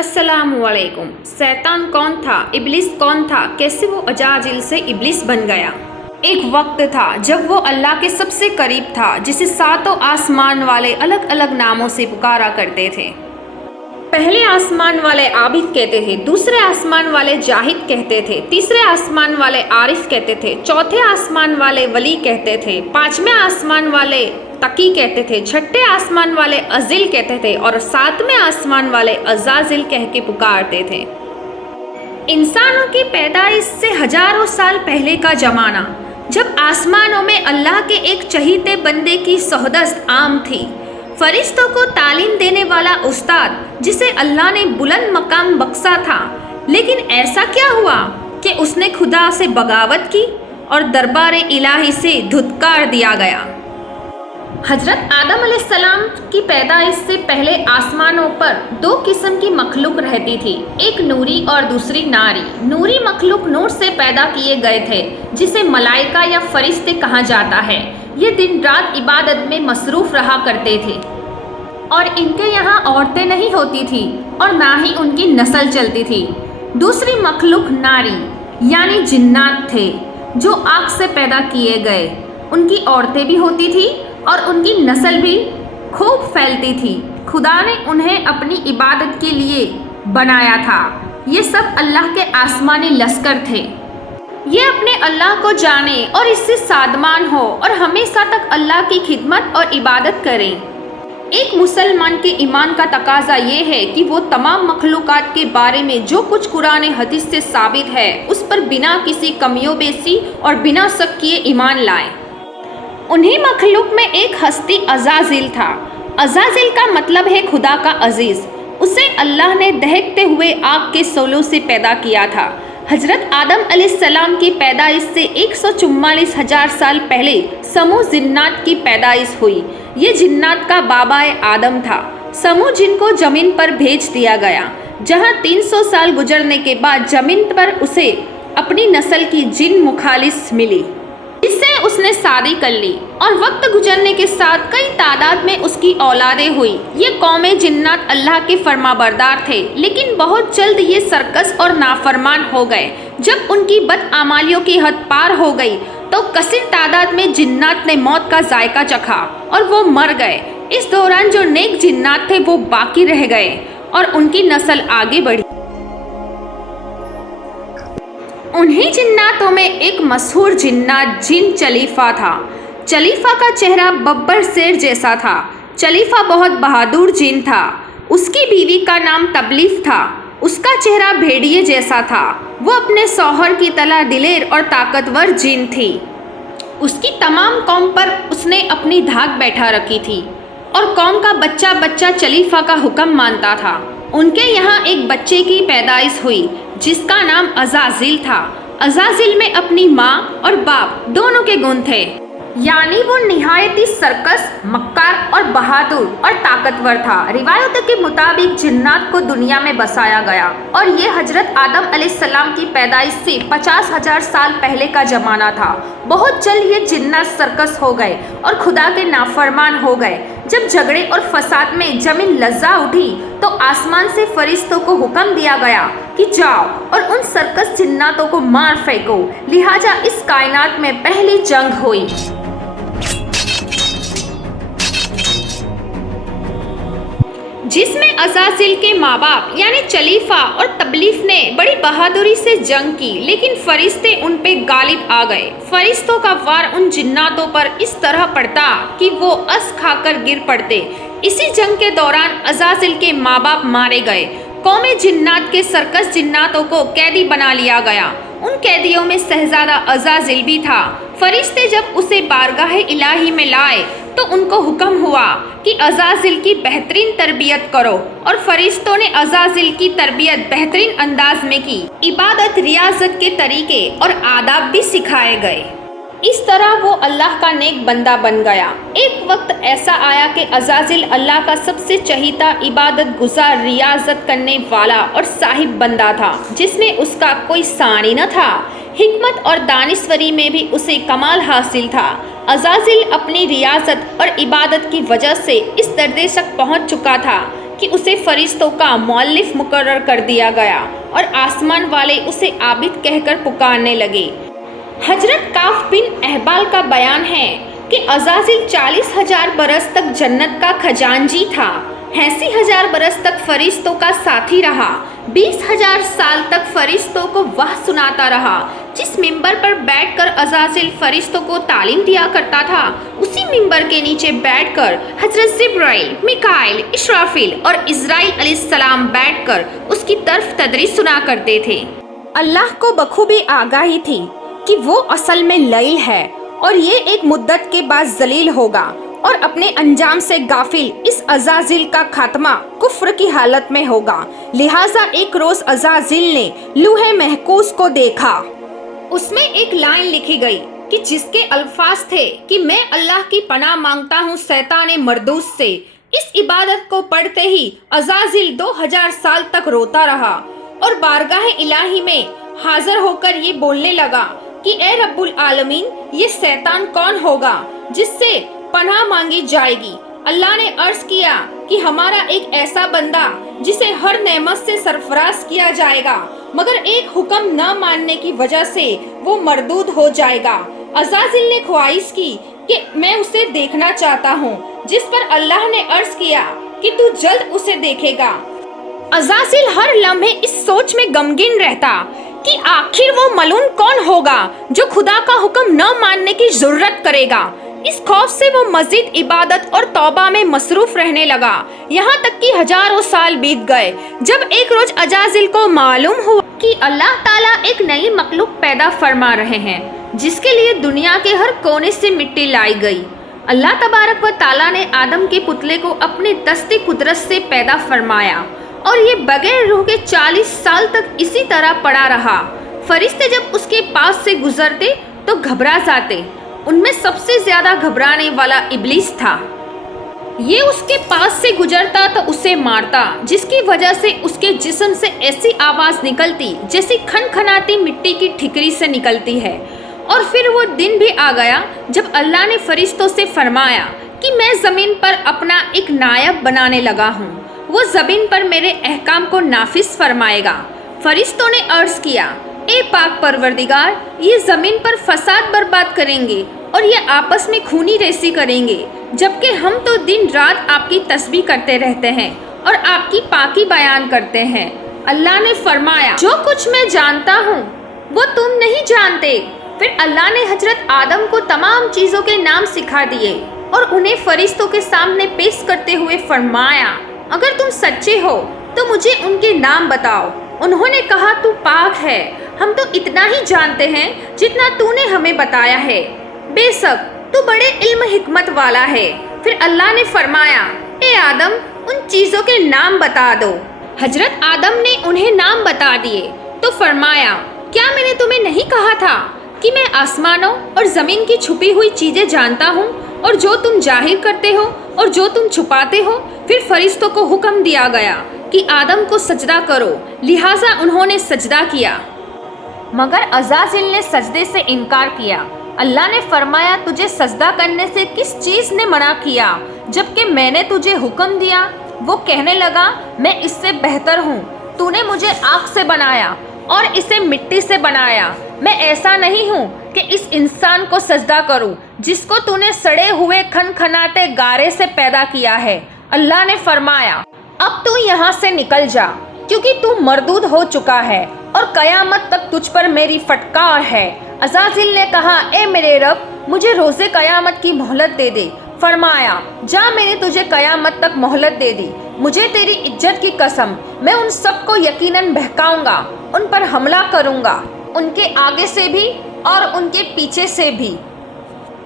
अस्सलाम वालेकुम। शैतान कौन था, इब्लिस कौन था, कैसे वो अजाजिल से इब्लिस बन गया। एक वक्त था जब वो अल्लाह के सबसे करीब था, जिसे सातों आसमान वाले अलग अलग नामों से पुकारा करते थे। पहले आसमान वाले आबिद कहते थे, दूसरे आसमान वाले जाहिद कहते थे, तीसरे आसमान वाले आरिफ कहते थे, चौथे आसमान वाले वली कहते थे, पांचवें आसमान वाले तकी कहते थे, छठे आसमान वाले अजिल कहते थे और सातवें आसमान वाले अजाजिल कह के पुकारते थे। इंसानों की पैदाइश से हजारों साल पहले का जमाना, जब आसमानों में अल्लाह के एक चहीते बंदे की सोहदत आम थी, फरिश्तों को तालीम देने वाला उस्ताद जिसे अल्लाह ने बुलंद मकाम बख्शा था, लेकिन ऐसा क्या हुआ कि उसने खुदा से बगावत की और दरबार इलाही से धुतकार दिया गया। हजरत आदम अलैहिस्सलाम की पैदाइश से पहले आसमानों पर दो किस्म की मखलूक रहती थी, एक नूरी और दूसरी नारी। नूरी मखलूक नूर से पैदा किए गए थे, जिसे मलाइका या फरिश्ते कहा जाता है। ये दिन रात इबादत में मसरूफ रहा करते थे और इनके यहाँ औरतें नहीं होती थी और ना ही उनकी नस्ल चलती थी। दूसरी मखलूक नारी यानी जिन्नात थे, जो आग से पैदा किए गए। उनकी औरतें भी होती थी और उनकी नस्ल भी खूब फैलती थी। खुदा ने उन्हें अपनी इबादत के लिए बनाया था। ये सब अल्लाह के आसमानी लश्कर थे। ये अपने अल्लाह को जाने और इससे सादमान हो और हमेशा तक अल्लाह की खिदमत और इबादत करें। एक मुसलमान के ईमान का तकाजा ये है कि वो तमाम मखलूकात के बारे में जो कुछ कुरान हदीस से साबित है, उस पर बिना किसी कमियों बेसी और बिना शक किए ईमान लाए। उन्हीं मखलूक में एक हस्ती अजाजिल था। अजाजिल का मतलब है खुदा का अजीज। उसे अल्लाह ने दहकते हुए आग के शोलों से पैदा किया था। हजरत आदम अलैहिस्सलाम की पैदाइश से 144,000 साल पहले समूह जिन्नात की पैदाइश हुई। ये जिन्नात का बाबा आदम था। समूह जिनको जमीन पर भेज दिया गया, जहाँ 300 साल गुजरने के बाद जमीन पर उसे अपनी नस्ल की जिन मुखालिस मिली, जिससे उसने शादी कर ली और वक्त गुजरने के साथ कई तादाद में उसकी औलादें हुई। ये कौमें जिन्नात अल्लाह के फरमाबरदार थे, लेकिन बहुत जल्द ये सरकस और नाफरमान हो गए। जब उनकी बदआमालियों की हद पार हो गई तो कसीर तादाद में जिन्नात ने मौत का जायका चखा और वो मर गए। इस दौरान जो नेक जिन्नात थे वो बाकी रह गए और उनकी नस्ल आगे बढ़ी। उन्हीं जिन्नातों में एक मशहूर जिन्नात जिन चलीफा था। चलीफा का चेहरा बब्बर शेर जैसा था। चलीफा बहुत बहादुर जिन था। उसकी बीवी का नाम तबलीफ था। उसका चेहरा भेड़िए जैसा था। वो अपने शौहर की तरह दिलेर और ताकतवर जिन थी। उसकी तमाम कौम पर उसने अपनी धाक बैठा रखी थी और कौम का बच्चा बच्चा चलीफा का हुक्म मानता था। उनके यहाँ एक बच्चे की पैदाइश हुई जिसका नाम अजाजिल था। अजाजिल में अपनी माँ और बाप दोनों के गुण थे, यानी वो निहायती सरकस, मक्कार और बहादुर और ताकतवर था। रिवायतों के मुताबिक जिन्नात को दुनिया में बसाया गया और ये हजरत आदम अलैहिस्सलाम की पैदाइश से 50,000 साल पहले का जमाना था। बहुत जल्द ये जिन्नात सरकस हो गए और खुदा के नाफरमान हो गए। जब झगड़े और फसाद में जमीन लज्जा उठी तो आसमान से फरिश्तों को हुक्म दिया गया कि जाओ और उन सरकस जिन्नातों को मार फेंको। लिहाजा इस कायनात में पहली जंग हुई, जिसमें अजाजिल के माँ बाप यानी चलीफा और तबलीफ ने बड़ी बहादुरी से जंग की, लेकिन फरिश्ते उन पे गालिब आ गए। फरिश्तों का वार उन जिन्नातों पर इस तरह पड़ता कि वो अस खाकर गिर पड़ते। इसी जंग के दौरान अजाजिल के माँ बाप मारे गए। कौमे जिन्नात के सर्कस जिन्नातों को कैदी बना लिया गया। उन कैदियों में शहजादा अजाजिल भी था। फरिश्ते जब उसे बारगाह इलाही में लाए तो उनको हुक्म हुआ कि अजाजिल की बेहतरीन तरबियत करो और फरिश्तों ने अजाजिल की तरबियत बेहतरीन अंदाज में की। इबादत, रियाजत के तरीके और आदाब भी सिखाए गए। इस तरह वो अल्लाह का नेक बंदा बन गया। एक वक्त ऐसा आया कि अजाजिल अल्लाह का सबसे चहीता, इबादत गुजार, रियाजत करने वाला और साहिब बंदा था, जिसमें उसका कोई सानी न था। हिकमत और दानिश्वरी में भी उसे कमाल हासिल था। अजाजिल अपनी रियाजत और इबादत की वजह से इस दर्जे तक पहुँच चुका था कि उसे फरिश्तों का मौलिफ मुकर्रर कर दिया गया और आसमान वाले उसे आबिद कहकर पुकारने लगे। हजरत काफ बिन अहबाल का बयान है कि अज़ाज़िल 40,000 बरस तक जन्नत का खजानजी था, 80,000 बरस तक फरिश्तों का साथी रहा, 20,000 साल तक फरिश्तों को वह सुनाता रहा। जिस मिंबर पर बैठकर अज़ाज़िल फरिश्तों को तालीम दिया करता था, उसी मिंबर के नीचे बैठकर हजरत जिब्राइल, मिकाइल, इस्राफिल और इज़राइल अलैहिस्सलाम बैठकर उसकी तरफ तदरीस सुना करते थे। अल्लाह को बखूबी आगाही थी कि वो असल में लईल है और ये एक मुद्दत के बाद जलील होगा और अपने अंजाम से गाफिल इस अज़ाज़िल का खात्मा कुफ्र की हालत में होगा। लिहाजा एक रोज अज़ाज़िल ने लूहे महफूज को देखा। उसमें एक लाइन लिखी गई कि जिसके अल्फाज थे कि मैं अल्लाह की पनाह मांगता हूँ शैतान मरदूस से। इस इबादत को पढ़ते ही अज़ाज़िल 2000 साल तक रोता रहा और बारगाह इलाही में हाजिर होकर ये बोलने लगा कि ए रब्बुल आलमीन, ये शैतान कौन होगा जिससे पनाह मांगी जाएगी। अल्लाह ने अर्ज किया कि हमारा एक ऐसा बंदा जिसे हर नेमत से सरफराज किया जाएगा, मगर एक हुक्म न मानने की वजह से वो मरदूद हो जाएगा। अज़ाज़िल ने ख्वाहिश की कि मैं उसे देखना चाहता हूँ, जिस पर अल्लाह ने अर्ज किया कि तू जल्द उसे देखेगा। अज़ाज़िल हर लम्हे इस सोच में गमगीन रहता कि आखिर वो मलून कौन होगा जो खुदा का हुक्म न मानने की जुर्रत करेगा। इस खौफ से वो मजीद इबादत और तौबा में मसरूफ रहने लगा, यहाँ तक कि हजारों साल बीत गए। जब एक रोज अज़ाज़िल को मालूम हुआ कि अल्लाह ताला एक नई मखलूक पैदा फरमा रहे हैं, जिसके लिए दुनिया के हर कोने से मिट्टी लाई गई। अल्लाह तबारक व ताला ने आदम के पुतले को अपने दस्ते कुदरत से पैदा फरमाया और ये बगैर रूह के 40 साल तक इसी तरह पड़ा रहा। फरिश्ते जब उसके पास से गुजरते तो घबरा जाते। उनमें सबसे ज्यादा घबराने वाला इब्लीस था। ये उसके पास से गुजरता तो उसे मारता, जिसकी वजह से उसके जिस्म से ऐसी आवाज निकलती जैसी खनखनाती मिट्टी की ठिकरी से निकलती है। और फिर वो दिन भी आ गया जब अल्लाह ने फरिश्तों से फरमाया कि मैं ज़मीन पर अपना एक नायब बनाने लगा हूँ, वो ज़मीन पर मेरे अहकाम को नाफिज फरमाएगा। फरिश्तों ने अर्ज किया, ए पाक परवरदिगार, ये ज़मीन पर फसाद बर्बाद करेंगे और ये आपस में खूनी रेसी करेंगे, जबकि हम तो दिन रात आपकी तस्बीह करते रहते हैं और आपकी पाकी बयान करते हैं। अल्लाह ने फरमाया, जो कुछ मैं जानता हूँ वो तुम नहीं जानते। फिर अल्लाह ने हजरत आदम को तमाम चीज़ों के नाम सिखा दिए और उन्हें फरिश्तों के सामने पेश करते हुए फरमाया, अगर तुम सच्चे हो तो मुझे उनके नाम बताओ। उन्होंने कहा, तू पाक है, हम तो इतना ही जानते हैं जितना तूने हमें बताया है, बेशक तू बड़े इल्म हिकमत वाला है। फिर अल्लाह ने फरमाया, ए आदम, उन चीज़ों के नाम बता दो। हजरत आदम ने उन्हें नाम बता दिए तो फरमाया, क्या मैंने तुम्हें नहीं कहा था कि मैं आसमानों और ज़मीन की छुपी हुई चीज़ें जानता हूँ और जो तुम जाहिर करते हो और जो तुम छुपाते हो। फिर फरिश्तों को हुक्म दिया गया कि आदम को सजदा करो, लिहाजा उन्होंने सजदा किया, मगर अज़ाज़िल ने सजदे से इनकार किया। अल्लाह ने फरमाया, तुझे सजदा करने से किस चीज़ ने मना किया जबकि मैंने तुझे हुक्म दिया। वो कहने लगा, मैं इससे बेहतर हूँ, तूने मुझे आग से बनाया और इसे मिट्टी से बनाया। मैं ऐसा नहीं हूँ कि इस इंसान को सजदा करूँ जिसको तूने सड़े हुए खनखनाते गारे से पैदा किया है। अल्लाह ने फरमाया, अब तू यहाँ से निकल जा, क्योंकि तू मरदूद हो चुका है और कयामत तक तुझ पर मेरी फटकार है। अज़ाज़िल ने कहा, ए मेरे रब, मुझे रोज़े कयामत की मोहलत दे दे। फरमाया, जा, मैंने तुझे कयामत तक मोहलत दे दी। मुझे तेरी इज्जत की कसम, मैं उन सबको यकीनन बहकाऊंगा, उन पर हमला करूंगा, उनके आगे से भी और उनके पीछे से भी,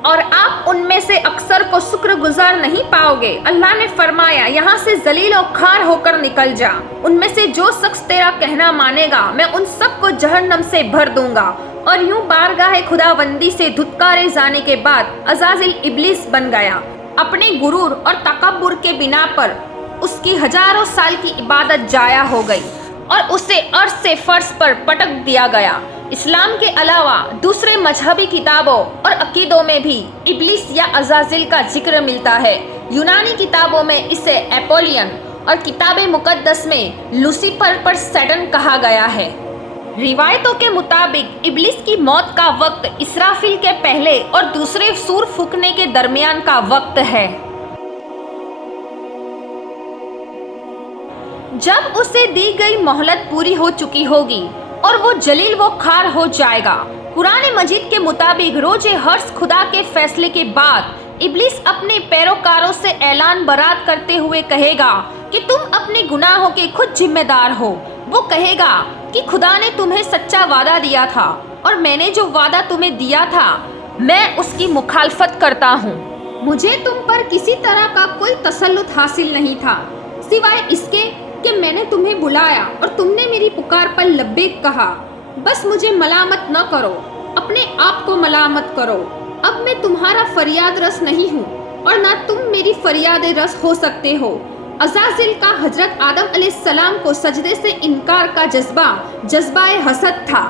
और आप उनमें से अक्सर को शुक्रगुजार नहीं पाओगे। अल्लाह ने फरमाया, यहाँ से जलील और खार होकर निकल जा। उनमें से जो शख्स तेरा कहना मानेगा मैं उन सबको जहन्नम से भर दूंगा। और यूं बारगाह खुदावंदी से धुतकारे जाने के बाद अज़ाज़िल इब्लीस बन गया। अपने गुरूर और तकब्बुर के बिना पर उसकी हजारों साल की इबादत जाया हो गई और उसे अर्श से फर्श पर पटक दिया गया। इस्लाम के अलावा दूसरे मजहबी किताबों और अकीदों में भी इब्लीस या अज़ाज़िल का जिक्र मिलता है। यूनानी किताबों में इसे एपोलियन اور کتاب مقدس میں لوسیفر پر سیٹن کہا گیا ہے۔ روایتوں کے مطابق ابلیس کی موت کا وقت اسرافیل کے پہلے اور دوسرے سور پھونکنے کے درمیان کا وقت ہے۔ جب اسے دی گئی مہلت پوری ہو چکی ہوگی اور وہ جلیل و خوار ہو جائے گا۔ قرآن مجید کے مطابق روز حشر خدا کے فیصلے کے بعد ابلیس اپنے پیروکاروں سے اعلان برات کرتے ہوئے کہے گا کہ تم اپنے گناہوں کے خود ذمہ دار ہو۔ وہ کہے گا کہ خدا نے تمہیں سچا وعدہ دیا تھا اور میں نے جو وعدہ تمہیں دیا تھا میں اس کی مخالفت کرتا ہوں۔ مجھے تم پر کسی طرح کا کوئی تسلط حاصل نہیں تھا سوائے اس کے کہ میں نے تمہیں بلایا اور تم نے میری پکار پر لبیک کہا۔ بس مجھے ملامت نہ کرو، اپنے آپ کو ملامت کرو۔ اب میں تمہارا فریاد رس نہیں ہوں اور نہ تم میری فریاد رس ہو سکتے ہو۔ عزازیل کا حضرت آدم علیہ السلام کو سجدے سے انکار کا جذبہ حسد تھا،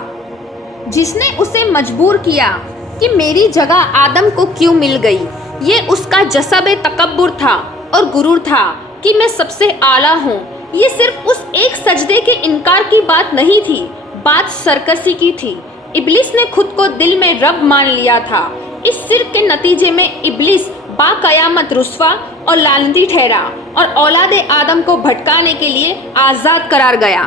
جس نے اسے مجبور کیا کہ میری جگہ آدم کو کیوں مل گئی۔ یہ اس کا جذبہ تکبر تھا اور غرور تھا کہ میں سب سے اعلیٰ ہوں۔ یہ صرف اس ایک سجدے کے انکار کی بات نہیں تھی، بات سرکشی کی تھی۔ ابلیس نے خود کو دل میں رب مان لیا تھا۔ اس شرک کے نتیجے میں ابلیس با قیامت رسوا اور لعنتی ٹھہرا اور اولاد آدم کو بھٹکانے کے لیے آزاد قرار گیا۔